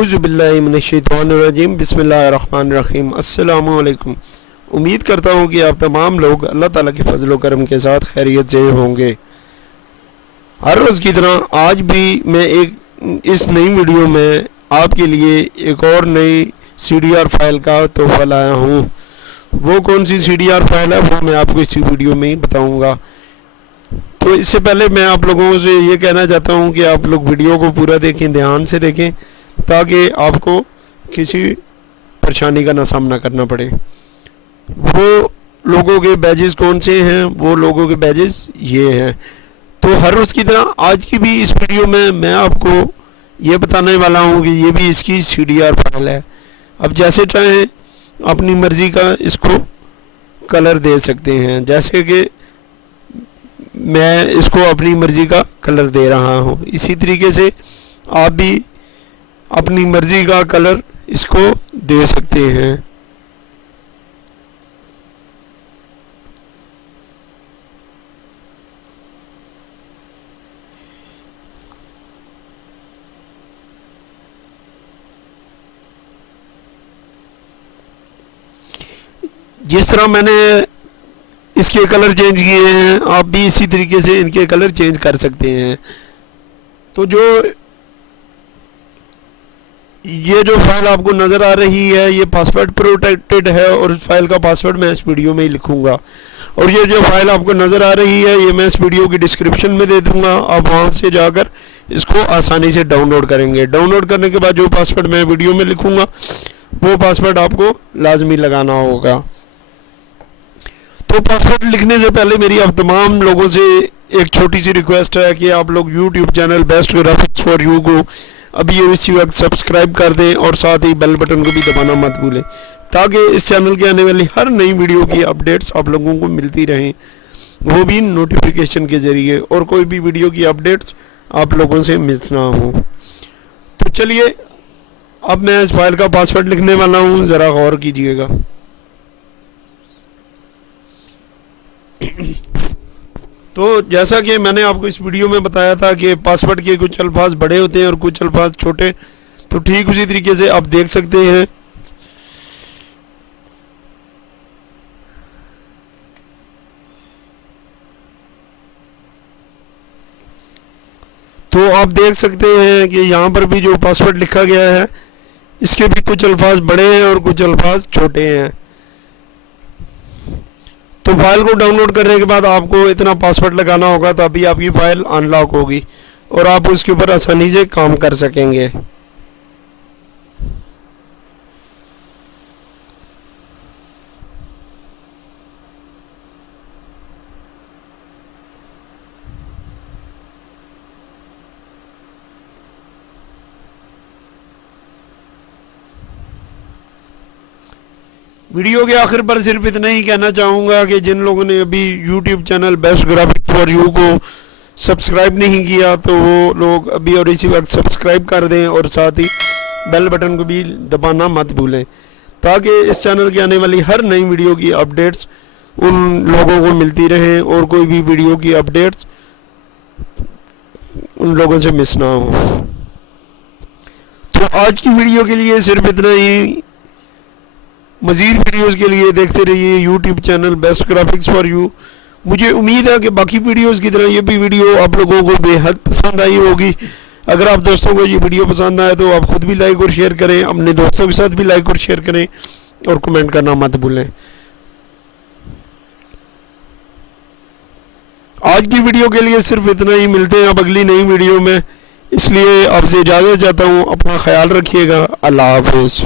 औज़ु बिल्लाहि मिनश्शैतानिर्रजीम बिस्मिल्लाहिर्रहमानिर्रहीम। अस्सलामु अलैकुम। उम्मीद करता हूँ कि आप तमाम लोग अल्लाह ताला के फजल व करम के साथ खैरियत से होंगे। हर रोज़ की तरह आज भी मैं इस नई वीडियो में आपके लिए एक और नई CDR फाइल का तोहफ़ा लाया हूँ। वो कौन सी CDR फाइल है वो मैं आपको इसी वीडियो में ही बताऊँगा। तो इससे पहले मैं आप लोगों से ये कहना चाहता हूँ कि आप लोग वीडियो को पूरा देखें, ध्यान से देखें, ताकि आपको किसी परेशानी का ना सामना करना पड़े। वो लोगों के बैजेस कौन से हैं? वो लोगों के बैजेस ये हैं। तो हर रोज़ की तरह आज की भी इस वीडियो में मैं आपको ये बताने वाला हूँ कि ये भी इसकी CDR फाइल है। अब जैसे चाहें अपनी मर्ज़ी का इसको कलर दे सकते हैं, जैसे कि मैं इसको अपनी मर्ज़ी का कलर दे रहा हूँ। इसी तरीके से आप भी अपनी मर्ज़ी का कलर इसको दे सकते हैं। जिस तरह मैंने इसके कलर चेंज किए हैं, आप भी इसी तरीके से इनके कलर चेंज कर सकते हैं। तो ये जो फाइल आपको नज़र आ रही है ये पासवर्ड प्रोटेक्टेड है और इस फाइल का पासवर्ड मैं इस वीडियो में ही लिखूंगा। और ये जो फाइल आपको नज़र आ रही है ये मैं इस वीडियो की डिस्क्रिप्शन में दे दूंगा। आप वहां से जाकर इसको आसानी से डाउनलोड करेंगे। डाउनलोड करने के बाद जो पासवर्ड मैं वीडियो में लिखूंगा वो पासवर्ड आपको लाजमी लगाना होगा। तो पासवर्ड लिखने से पहले मेरी आप तमाम लोगों से एक छोटी सी रिक्वेस्ट है कि आप लोग YouTube channel best graphics for you को अभी इसी वक्त सब्सक्राइब कर दें और साथ ही बेल बटन को भी दबाना मत भूलें, ताकि इस चैनल के आने वाली हर नई वीडियो की अपडेट्स आप लोगों को मिलती रहें, वो भी नोटिफिकेशन के ज़रिए, और कोई भी वीडियो की अपडेट्स आप लोगों से मिस ना हो। तो चलिए अब मैं इस फाइल का पासवर्ड लिखने वाला हूँ, ज़रा गौर कीजिएगा। तो जैसा कि मैंने आपको इस वीडियो में बताया था कि पासवर्ड के कुछ अल्फाज बड़े होते हैं और कुछ अल्फाज छोटे, तो ठीक उसी तरीके से आप देख सकते हैं। तो आप देख सकते हैं कि यहाँ पर भी जो पासवर्ड लिखा गया है इसके भी कुछ अल्फाज बड़े हैं और कुछ अल्फाज छोटे हैं। तो फाइल को डाउनलोड करने के बाद आपको इतना पासवर्ड लगाना होगा, तभी आपकी फ़ाइल अनलॉक होगी और आप उसके ऊपर आसानी से काम कर सकेंगे। वीडियो के आखिर पर सिर्फ इतना ही कहना चाहूँगा कि जिन लोगों ने अभी YouTube channel best graphics for you को सब्सक्राइब नहीं किया तो वो लोग अभी और इसी वक्त सब्सक्राइब कर दें और साथ ही बेल बटन को भी दबाना मत भूलें, ताकि इस चैनल की आने वाली हर नई वीडियो की अपडेट्स उन लोगों को मिलती रहें और कोई भी वीडियो की अपडेट्स उन लोगों से मिस ना हो। तो आज की वीडियो के लिए सिर्फ इतना ही। मज़ीद वीडियोस के लिए देखते रहिए YouTube channel best graphics for you. मुझे उम्मीद है कि बाकी वीडियोस की तरह ये भी वीडियो आप लोगों को बेहद पसंद आई होगी। अगर आप दोस्तों को ये वीडियो पसंद आए तो आप ख़ुद भी लाइक और शेयर करें, अपने दोस्तों के साथ भी लाइक और शेयर करें और कमेंट करना मत भूलें। आज की वीडियो के लिए सिर्फ इतना ही। मिलते हैं अब अगली नई वीडियो में, इसलिए आपसे इजाज़त चाहता हूँ। अपना ख्याल रखिएगा। अल्लाह हाफ़िज़।